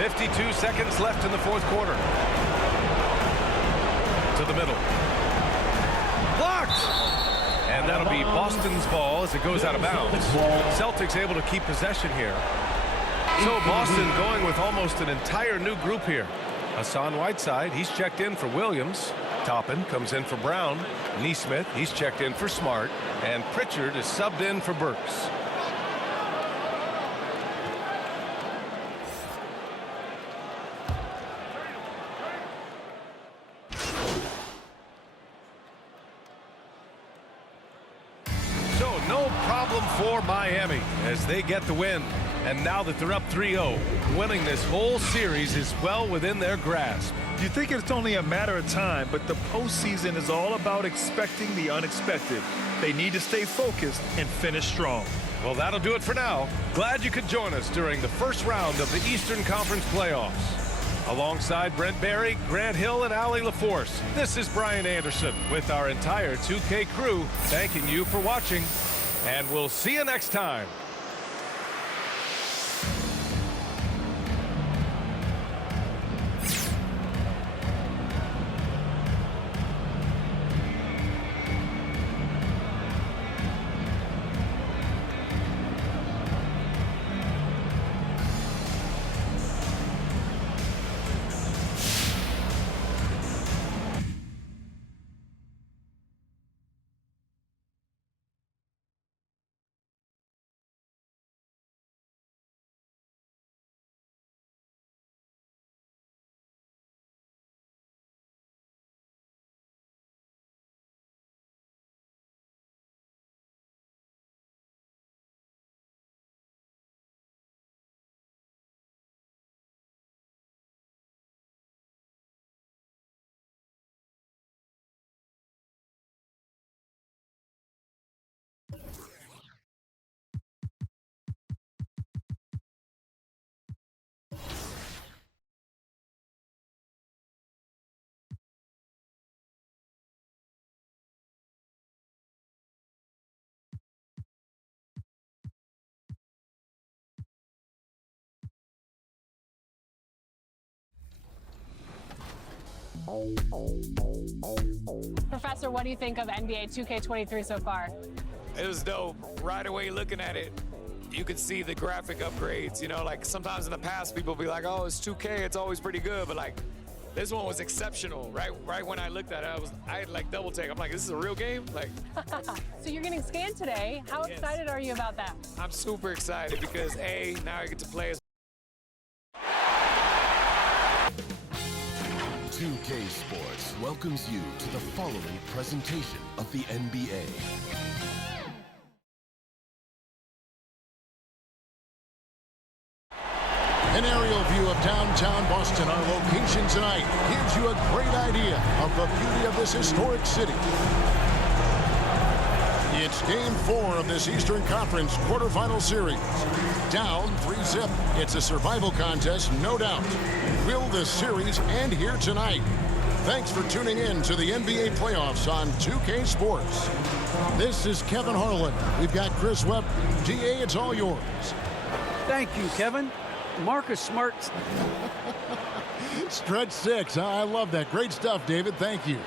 52 seconds left in the fourth quarter. To the middle. Blocked! And that'll be Boston's ball as it goes out of bounds. Celtics able to keep possession here. So Boston going with almost an entire new group here. Hassan Whiteside, he's checked in for Williams. Toppin comes in for Brown. Neesmith, he's checked in for Smart. And Pritchard is subbed in for Burks. So no problem for Miami as they get the win. And now that they're up 3-0, winning this whole series is well within their grasp. You think it's only a matter of time, but the postseason is all about expecting the unexpected. They need to stay focused and finish strong. Well, that'll do it for now. Glad you could join us during the first round of the Eastern Conference playoffs. Alongside Brent Barry, Grant Hill, and Allie LaForce, this is Brian Anderson with our entire 2K crew thanking you for watching, and we'll see you next time. Professor, what do you think of NBA 2K23 so far? It was dope. Right away looking at it, you could see the graphic upgrades. You know, like sometimes in the past people be like, oh, it's 2K, it's always pretty good, but like this one was exceptional. Right when I looked at it, I had like double take. I'm like, this is a real game? Like So you're getting scanned today. How excited are you about that? I'm super excited because now I get to play as 2K Sports welcomes you to the following presentation of the NBA. An aerial view of downtown Boston, our location tonight, gives you a great idea of the beauty of this historic city. It's Game 4 of this Eastern Conference quarterfinal series. Down 3-zip. It's a survival contest, no doubt. Will this series end here tonight? Thanks for tuning in to the NBA playoffs on 2K Sports. This is Kevin Harlan. We've got Chris Webb. DA, it's all yours. Thank you, Kevin. Marcus Smart. Stretch 6. I love that. Great stuff, David. Thank you.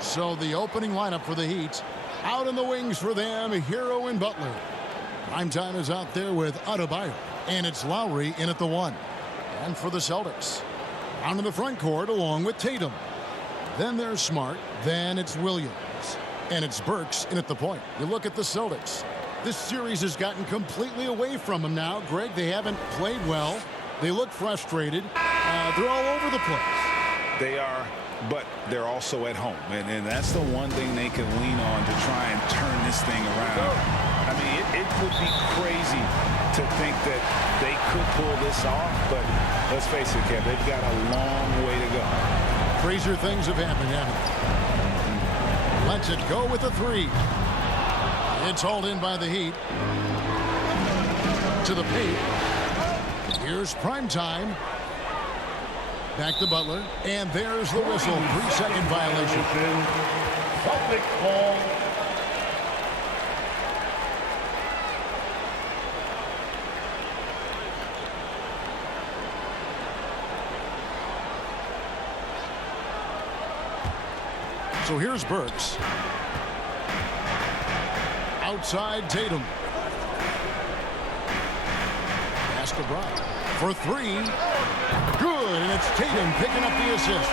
So the opening lineup for the Heat. Out in the wings for them, Hero and Butler. Primetime is out there with Adebayo. And it's Lowry in at the 1. And for the Celtics, down in the front court along with Tatum. Then there's Smart. Then it's Williams. And it's Burks in at the point. You look at the Celtics. This series has gotten completely away from them now. Greg, they haven't played well. They look frustrated. They're all over the place. They are, but they're also at home. And that's the one thing they can lean on to try and turn this thing around. I mean, it would be crazy to think that they could pull this off, but let's face it, Kev, they've got a long way to go. Crazier things have happened, haven't they? Lets it go with a 3. It's hauled in by the Heat. To the paint. Here's Primetime. Back to Butler. And there's the whistle. 3-second violation. Celtics ball. So here's Burks. Outside Tatum. Pass to Brown. For three. Good, and it's Tatum picking up the assist.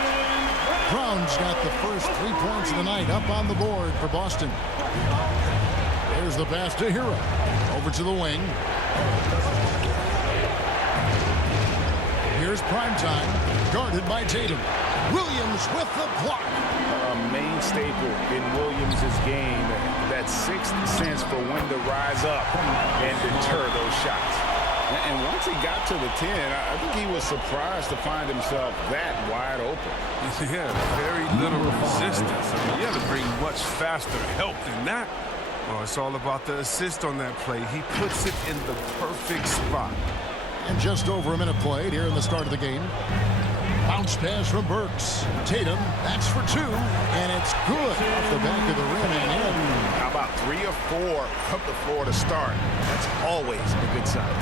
Brown's got the first 3 points of the night up on the board for Boston. There's the pass to Hero. Over to the wing. Here's Primetime, guarded by Tatum. Williams with the block. A main staple in Williams' game, that sixth sense for when to rise up and deter those shots. And once he got to the 10, I think he was surprised to find himself that wide open. Yeah, very little resistance. I mean, you have to bring much faster help than that. Oh, it's all about the assist on that play. He puts it in the perfect spot. And just over a minute played here in the start of the game. Bounce pass from Burks. Tatum, that's for two, and it's good off the back of the rim and in. How about 3 or 4 from the floor to start? That's always a good sign.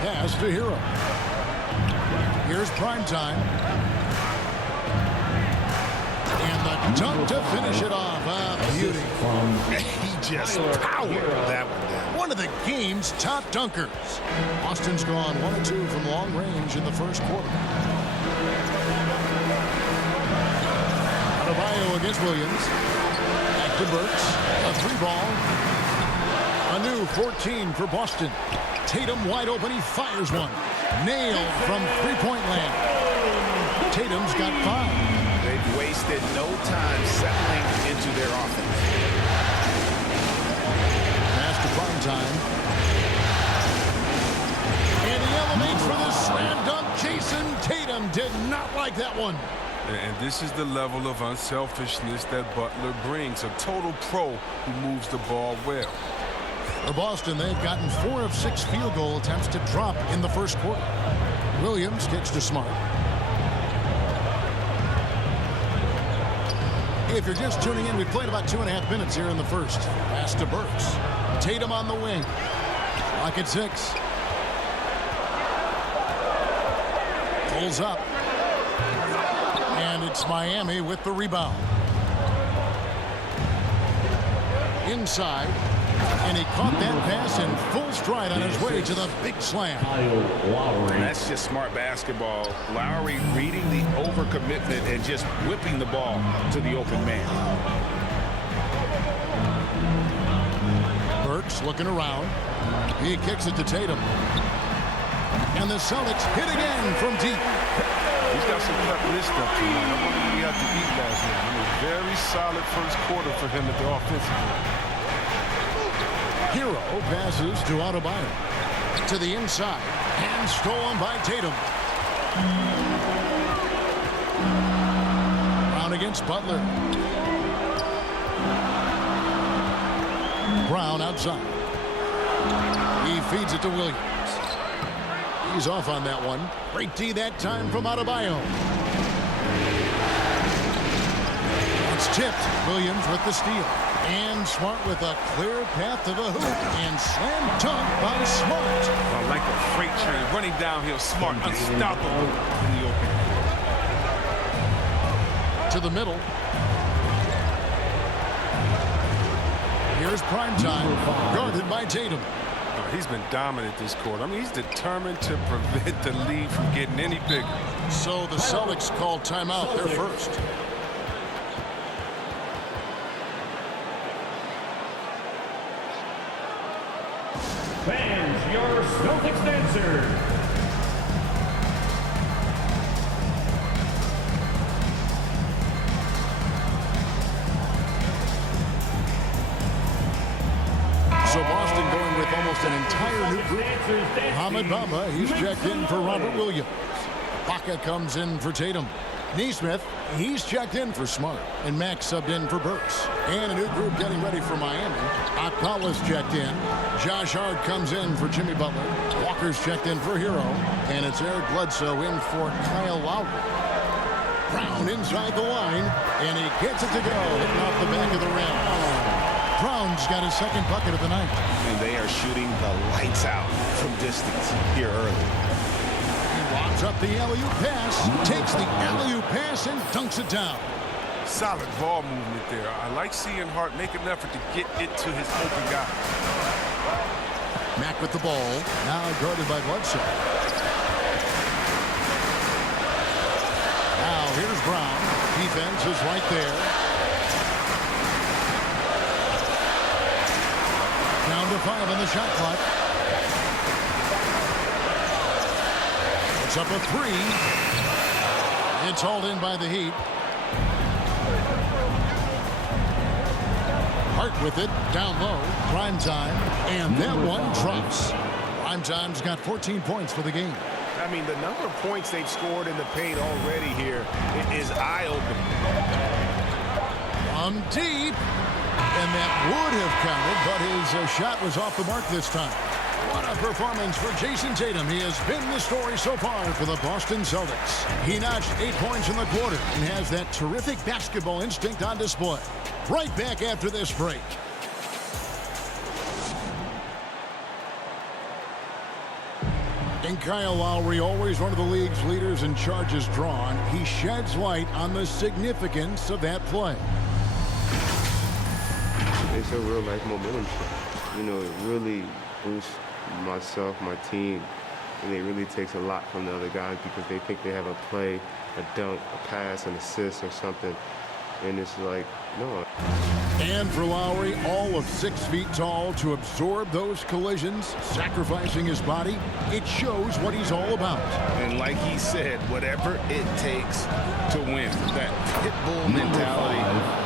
Pass to Hero. Here's Primetime. And the dunk to finish it off. Beauty. He just powered that one down. One of the game's top dunkers. Boston's gone 1 of 2 from long range in the first quarter. Adebayo against Williams. Back to Burks. A 3-ball. A new 14 for Boston. Tatum wide open. He fires one. Nailed from three-point land. Tatum's got 5. They've wasted no time settling into their offense. Pass to Primetime. And he elevates for the slam dunk. Jason Tatum did not like that one. And this is the level of unselfishness that Butler brings. A total pro who moves the ball well. For Boston, they've gotten 4 of 6 field goal attempts to drop in the first quarter. Williams kicks to Smart. If you're just tuning in, we played about 2.5 minutes here in the first. Pass to Burks. Tatum on the wing. Clock at 6. Pulls up. And it's Miami with the rebound. Inside. And he caught that pass in full stride on his way to the big slam. That's just smart basketball. Lowry reading the overcommitment and just whipping the ball to the open man. Burks looking around. He kicks it to Tatum. And the Celtics hit again from deep. He's got some prep list up tonight. I wonder what he had to eat last night. It was a very solid first quarter for him at the offensive end. Hero passes to Adebayo. To the inside. And stolen by Tatum. Brown against Butler. Brown outside. He feeds it to Williams. He's off on that one. Great D that time from Adebayo. It's tipped. Williams with the steal. And Smart with a clear path to the hoop. And slam dunk by Smart. Like a freight train running downhill. Smart, unstoppable in the open court. To the middle. Here's Primetime. Guarded by Tatum. He's been dominant this quarter. I mean, he's determined to prevent the lead from getting any bigger. So the Celtics call timeout. They're first. Fans, your Celtics dancer. So Boston going with almost an entire new group. Mohamed Bamba, he's checked in for Robert Williams. Baca comes in for Tatum. Nesmith, he's checked in for Smart. And Max subbed in for Burks. And a new group getting ready for Miami. Akala's checked in. Josh Hart comes in for Jimmy Butler. Walker's checked in for Hero. And it's Eric Bledsoe in for Kyle Lowry. Brown inside the line. And he gets it to go. Hitting off the back of the rim. Brown's got his second bucket of the night. And they are shooting the lights out from distance here early. He lobs up the alley-oop pass, takes the alley-oop pass and dunks it down. Solid ball movement there. I like seeing Hart make an effort to get it to his open guy. Mack with the ball. Now guarded by Bledsoe. Now here's Brown. Defense is right there. Down to 5 on the shot clock. It's up a 3. It's hauled in by the Heat. Hart with it, down low, Prime Time, and that one drops. Prime Time's got 14 points for the game. I mean, the number of points they've scored in the paint already here is eye-opening. From deep, and that would have counted, but his shot was off the mark this time. What a performance for Jason Tatum. He has been the story so far for the Boston Celtics. He notched 8 points in the quarter and has that terrific basketball instinct on display. Right back after this break. And Kyle Lowry, always one of the league's leaders in charges drawn, he sheds light on the significance of that play. It's a real life momentum shift. You know, it really boosts myself, my team, and it really takes a lot from the other guys because they think they have a play, a dunk, a pass, an assist or something. And it's like, no. And for Lowry, all of 6 feet tall to absorb those collisions, sacrificing his body, it shows what he's all about. And like he said, whatever it takes to win, that pit bull mentality,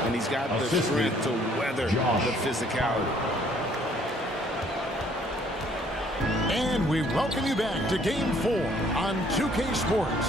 and he's got the strength to weather the physicality. And we welcome you back to Game 4 on 2K Sports.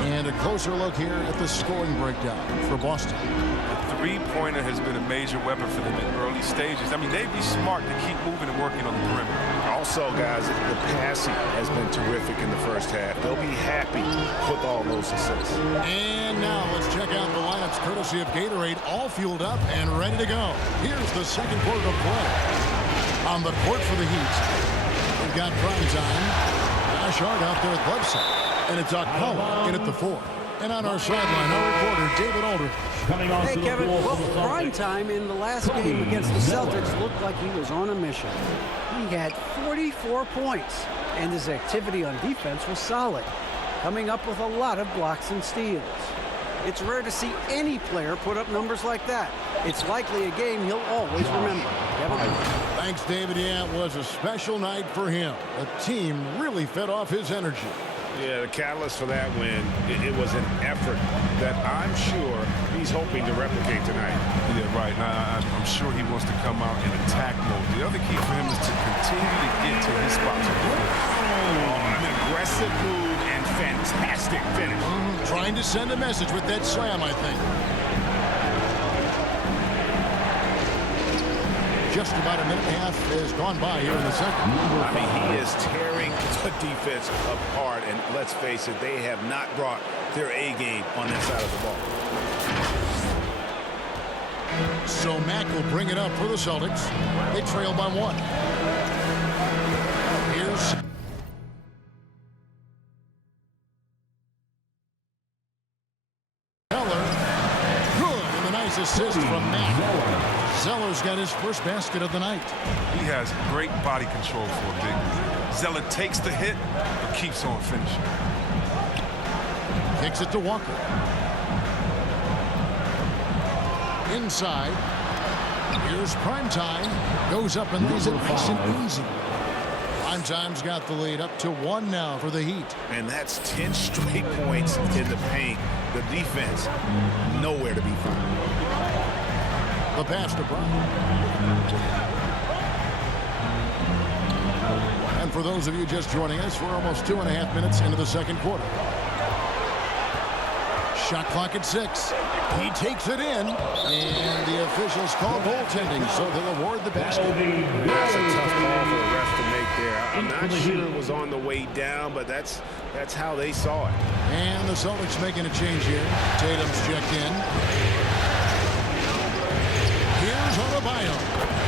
And a closer look here at the scoring breakdown for Boston. The three-pointer has been a major weapon for them in early stages. I mean, they'd be smart to keep moving and working on the perimeter. Also, guys, the passing has been terrific in the first half. They'll be happy with all those assists. And now let's check out the lineups courtesy of Gatorade, all fueled up and ready to go. Here's the second quarter of play. On the court for the Heat, we've got Prime Time. Josh Hart out there at Bledsoe. And it's Okpala in at the 4. And on our sideline, our reporter, David Aldridge. Hey, Kevin. Well, Prime Time in the last game against the Celtics looked like he was on a mission. He had 44 points, and his activity on defense was solid, coming up with a lot of blocks and steals. It's rare to see any player put up numbers like that. It's likely a game he'll always remember. Kevin? Thanks, David. Yeah, it was a special night for him. The team really fed off his energy. Yeah, the catalyst for that win, it was an effort that I'm sure he's hoping to replicate tonight. Yeah, right. I'm sure he wants to come out in attack mode. The other key for him is to continue to get to his spots. An aggressive move and fantastic finish. Trying to send a message with that slam, I think. Just about a minute and a half has gone by here in the second. I mean, he is tearing the defense apart, and let's face it, they have not brought their A game on that side of the ball. So Mack will bring it up for the Celtics. They trail by 1. Here's Zeller. Good, and a nice assist from Mack. Zeller's got his first basket of the night. He has great body control for a big man. Zeller takes the hit, but keeps on finishing. Kicks it to Walker. Inside. Here's Prime Time. Goes up and lays it nice and easy. Prime Time's got the lead up to 1 now for the Heat. And that's 10 straight points in the paint. The defense, nowhere to be found. The pass to Brown. And for those of you just joining us, we're almost 2.5 minutes into the second quarter. Shot clock at 6. He takes it in, and the officials call goaltending, so they'll award the basket. That's a tough call for the ref to make there. I'm not sure it was on the way down, but that's how they saw it. And the Celtics making a change here. Tatum's checked in. Here's Adebayo.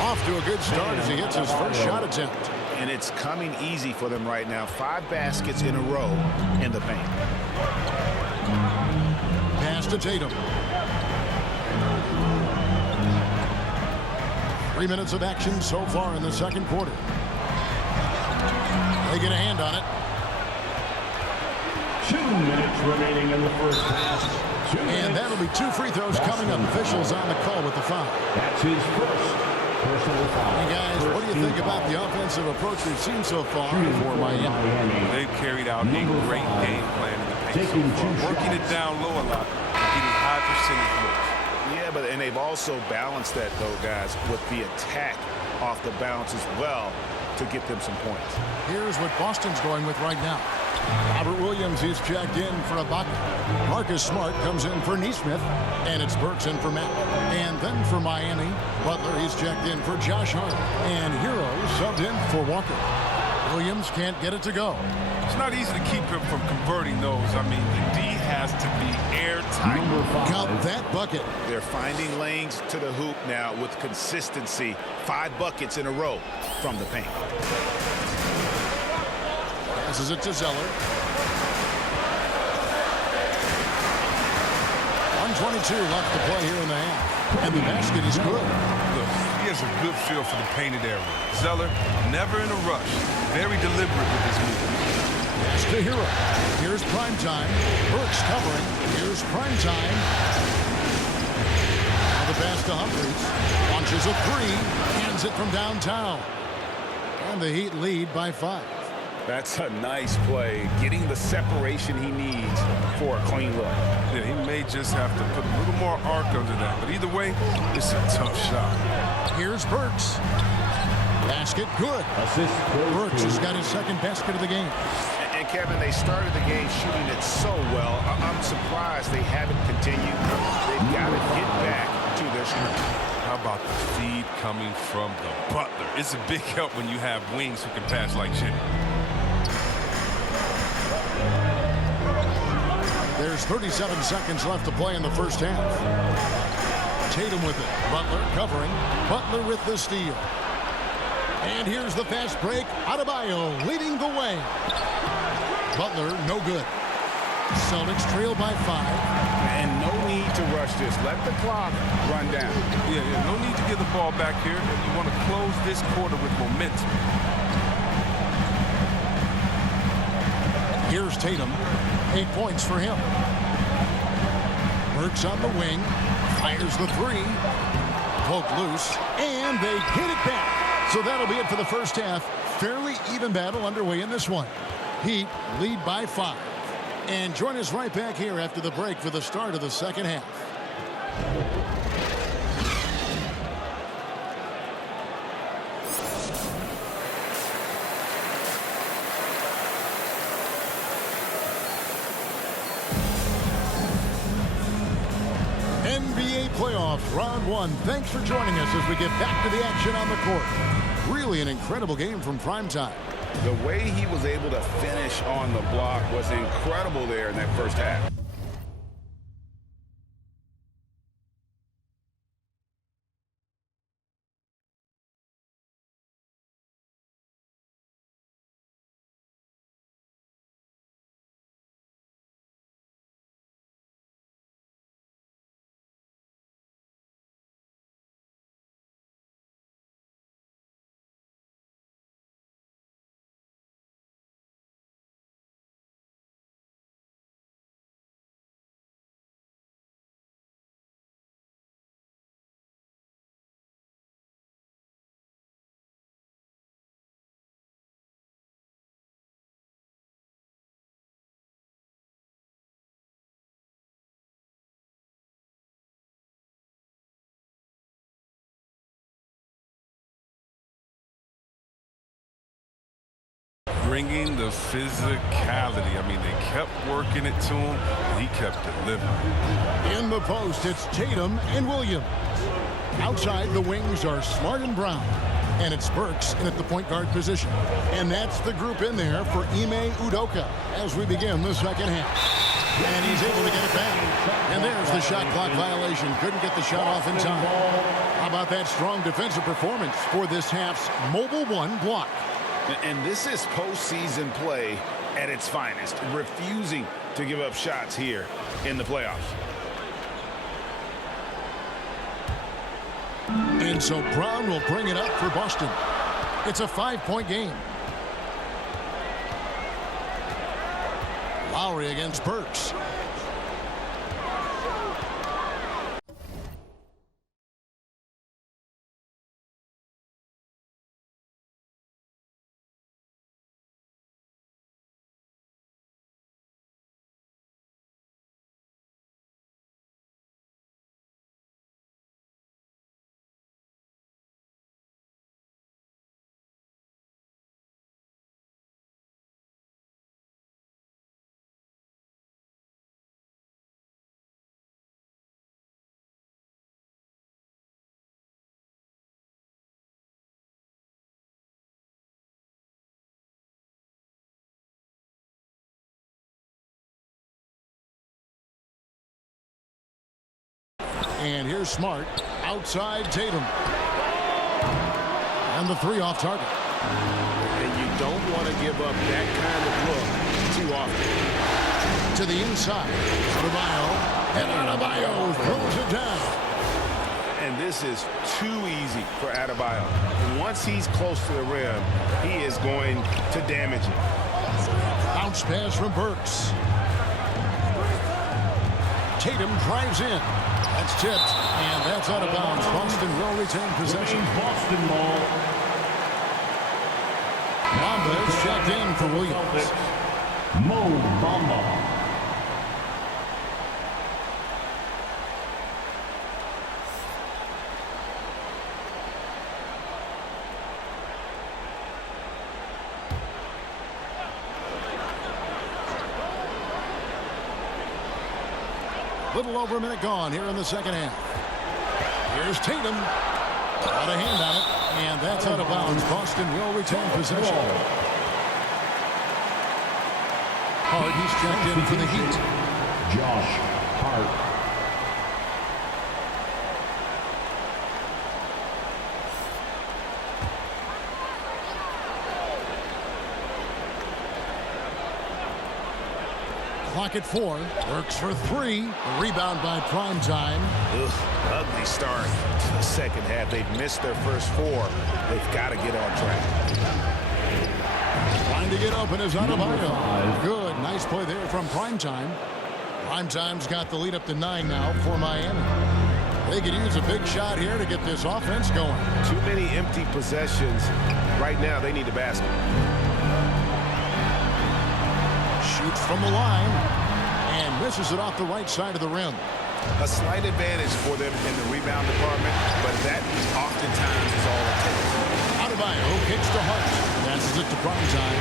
Off to a good start as he hits his first shot attempt. And it's coming easy for them right now. 5 baskets in a row in the paint. Pass to Tatum. 3 minutes of action so far in the second quarter. They get a hand on it. 2 minutes remaining in the first half. And that'll be 2 free throws coming up. Officials on the call with the foul. That's his first personal foul. Hey guys, what do you think about the offensive approach we've seen so far for Miami? They've carried out a great game plan in the paint so far, working it down low a lot, getting high percentage looks. Yeah, and they've also balanced that, though, guys, with the attack off the bounce as well to get them some points. Here's what Boston's going with right now. Robert Williams is checked in for Ibaka. Marcus Smart comes in for Nesmith, and it's Burks in for Mack. And then for Miami, Butler, he's checked in for Josh Hart. And Hero subbed in for Walker. Williams can't get it to go. It's not easy to keep him from converting those. I mean, the D has to be airtight. Count that bucket. They're finding lanes to the hoop now with consistency. 5 buckets in a row from the paint. Passes it to Zeller. 1:22 left to play here in the half. And the basket is good. Look, he has a good feel for the painted area. Zeller, never in a rush. Very deliberate with his movement. Pass to Hero. Here's prime time. Burks covering. Here's prime time. Now the pass to Humphries. Launches a 3. Hands it from downtown. And the Heat lead by 5. That's a nice play, getting the separation he needs for a clean look. Yeah, he may just have to put a little more arc under that, but either way, it's a tough shot. Here's Burks. Basket good. Burks has got his second basket of the game. And Kevin, they started the game shooting it so well. I'm surprised they haven't continued. They've got to get back to their strength. How about the feed coming from the Butler? It's a big help when you have wings who can pass like Jimmy. There's 37 seconds left to play in the first half. Tatum with it. Butler covering. Butler with the steal. And here's the fast break. Adebayo leading the way. Butler, no good. Celtics trail by 5. And no need to rush this. Let the clock run down. Yeah, no need to get the ball back here. You want to close this quarter with momentum. Here's Tatum. 8 points for him. Burks on the wing. Fires the 3. Poke loose. And they get it back. So that'll be it for the first half. Fairly even battle underway in this one. Heat lead by 5. And join us right back here after the break for the start of the second half. NBA playoffs, round 1. Thanks for joining us as we get back to the action on the court. Really an incredible game from primetime. The way he was able to finish on the block was incredible there in that first half. Bringing the physicality. I mean, they kept working it to him, and he kept delivering. In the post, it's Tatum and Williams. Outside, the wings are Smart and Brown. And it's Burks in at the point guard position. And that's the group in there for Ime Udoka as we begin the second half. And he's able to get it back. And there's the shot clock violation. Couldn't get the shot off in time. How about that strong defensive performance for this half's Mobile One block? And this is postseason play at its finest, refusing to give up shots here in the playoffs. And so Brown will bring it up for Boston. It's a 5-point game. Lowry against Burks. And here's Smart. Outside Tatum. And the three off target. And you don't want to give up that kind of look too often. To the inside. Adebayo. And Adebayo throws it down. And this is too easy for Adebayo. Once he's close to the rim, he is going to damage it. Bounce pass from Burks. Tatum drives in. That's tipped, and that's out of bounds. Boston will retain possession. Boston ball. Bamba is checked in for Williams. Mo Bamba. Little over a minute gone here in the second half. Here's Tatum. Got a hand on it, and that's out of bounds. Boston will retain possession. Hart, he's checked in for the Heat. Josh Hart. Clock at 4. Works for 3. Rebound by Primetime. Ugly start to the second half. They've missed their first 4. They've got to get on track. Trying to get open is Adebayo. Good. Nice play there from Primetime. Primetime's got the lead up to 9 now for Miami. They could use a big shot here to get this offense going. Too many empty possessions. Right now, they need a basket. Shoots from the line and misses it off the right side of the rim. A slight advantage for them in the rebound department, but that oftentimes is all it takes. Adebayo kicks to Hart. Passes it to Primetime.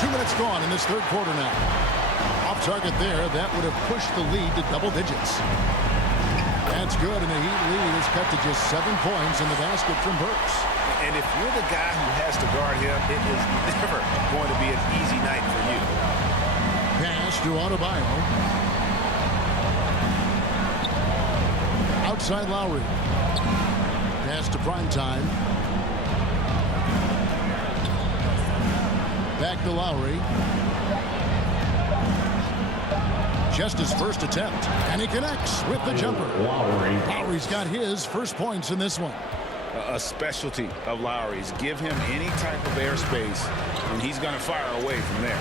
2 minutes gone in this third quarter now. Off target there. That would have pushed the lead to double digits. That's good, and the Heat lead is cut to just 7 points in the basket from Burks. And if you're the guy who has to guard him, it is never going to be an easy night for you. Pass to Adebayo. Outside Lowry. Pass to Primetime. Back to Lowry. Just his first attempt. And he connects with the jumper. Lowry's got his first points in this one. A specialty of Lowry's. Give him any type of airspace, and he's going to fire away from there.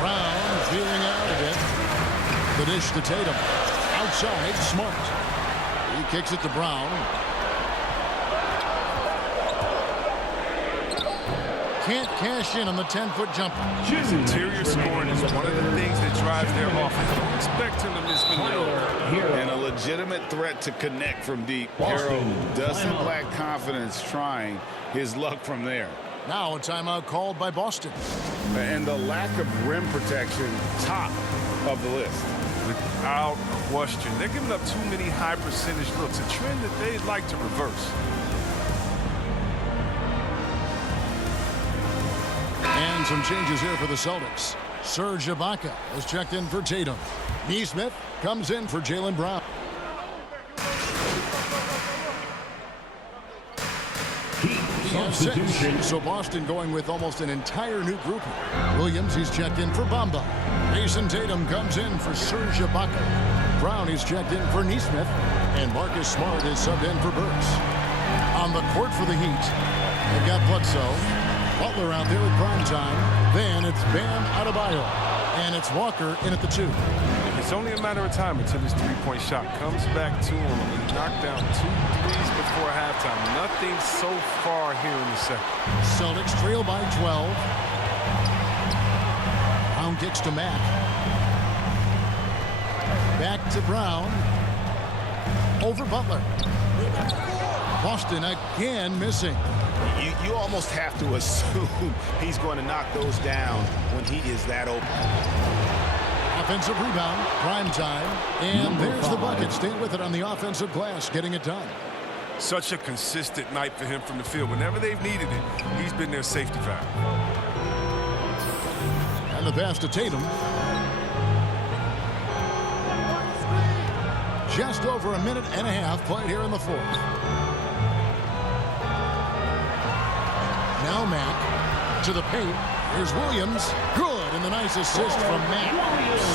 Brown feeling out of it. The dish to Tatum. Outside, Smart. He kicks it to Brown. Can't cash in on the 10-foot jumper. His interior scoring is one of the things that drives their offense. Don't expect him to miss many. And a legitimate threat to connect from deep. Hero doesn't lack confidence trying his luck from there. Now a timeout called by Boston. And the lack of rim protection, top of the list. Without question. They're giving up too many high percentage looks, a trend that they'd like to reverse. And some changes here for the Celtics. Serge Ibaka has checked in for Tatum. Nesmith comes in for Jaylen Brown. 6. So Boston going with almost an entire new group here. Williams, he's checked in for Bamba. Jason Tatum comes in for Serge Ibaka. Brown, he's checked in for Nesmith. And Marcus Smart is subbed in for Burks. On the court for the Heat, they've got Bledsoe. Butler out there at prime time. Then it's Bam Adebayo. And it's Walker in at the 2. It's only a matter of time until his three-point shot comes back to him and he knocked down 2 threes before halftime. Nothing so far here in the second. Celtics trail by 12. Brown kicks to Mack. Back to Brown. Over Butler. Boston again missing. You almost have to assume he's going to knock those down when he is that open. Offensive rebound, prime time, and there's the bucket. Staying with it on the offensive glass, getting it done. Such a consistent night for him from the field. Whenever they've needed it, he's been their safety valve. And the pass to Tatum. Just over a minute and a half played here in the 4th. Now Mack to the paint. Here's Williams. Good, and the nice assist from Mack.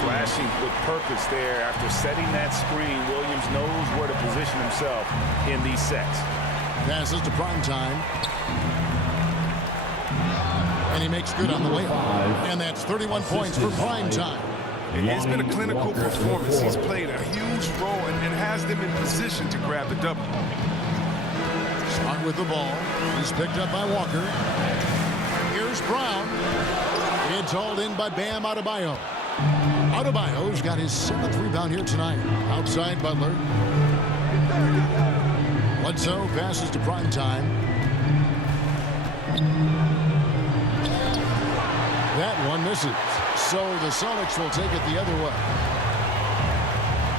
Slashing with purpose there. After setting that screen, Williams knows where to position himself in these sets. Passes to prime time. And he makes good on the layup. And that's 31 points for prime time. It's been a clinical performance. He's played a huge role and has them in position to grab the double. Smart with the ball. He's picked up by Walker. Here's Brown. It's hauled in by Bam Adebayo. Adebayo's got his 7th rebound here tonight. Outside Butler. Bledsoe passes to prime time. That one misses. So the Celtics will take it the other way.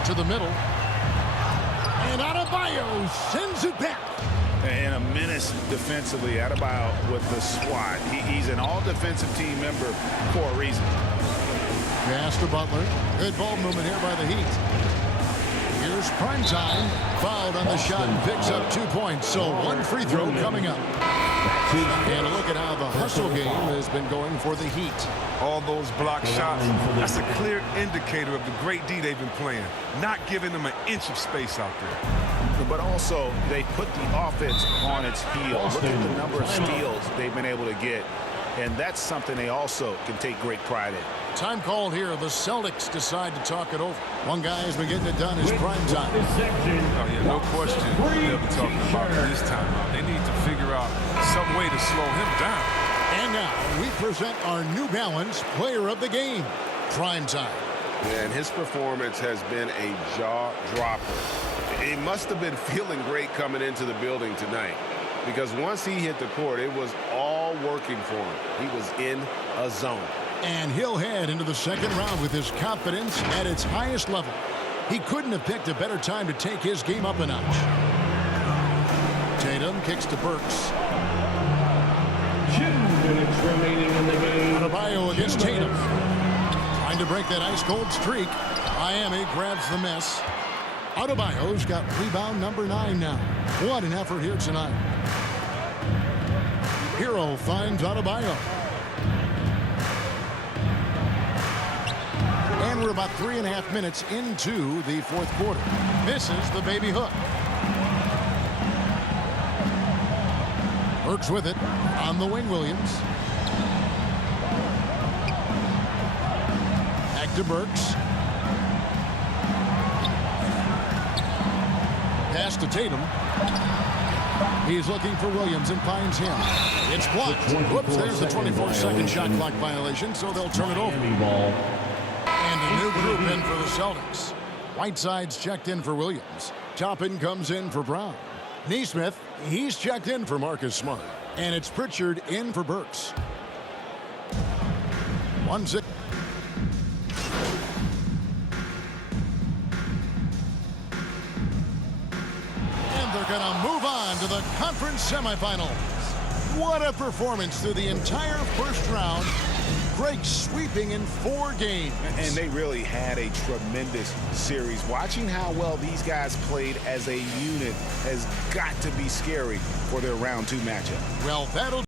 To the middle. And Adebayo sends it back. And a menace defensively. Adebayo with the swat. He's an all-defensive team member for a reason. Pass to Butler. Good ball movement here by the Heat. Here's prime time. Fouled on the shot and picks up 2 points. So 1 free throw coming up. And a look at how the hustle game has been going for the Heat. All those block shots, that's a clear indicator of the great D they've been playing. Not giving them an inch of space out there. But also, they put the offense on its heels. Look at the number of steals they've been able to get. And that's something they also can take great pride in. Time called here. The Celtics decide to talk it over. One guy has been getting it done. Is prime time. Oh, yeah, no question. They'll be talking about this time. They need to figure out some way to slow him down. And now we present our New Balance Player of the Game. Prime time. And his performance has been a jaw dropper. He must have been feeling great coming into the building tonight, because once he hit the court, it was all working for him. He was in a zone. And he'll head into the second round with his confidence at its highest level. He couldn't have picked a better time to take his game up a notch. Tatum kicks to Burks. 2 minutes remaining in the game. Adebayo against Tatum. Trying to break that ice-cold streak. Miami grabs the miss. Adebayo's got rebound number 9 now. What an effort here tonight. Hero finds Adebayo. And we're about 3.5 minutes into the 4th quarter. Misses the baby hook. Burks with it on the wing. Williams. Back to Burks. Pass to Tatum. He's looking for Williams and finds him. It's blocked. Whoops, there's the 24-second shot clock violation, so they'll turn it over. And a new group in for the Celtics. Whiteside's checked in for Williams. Toppin comes in for Brown. Nesmith, he's checked in for Marcus Smart. And it's Pritchard in for Burks. 1-6. And they're going to move on to the conference semifinals. What a performance through the entire first round Greg sweeping in 4 games. And they really had a tremendous series. Watching how well these guys played as a unit has got to be scary for their round 2 matchup. Well, that'll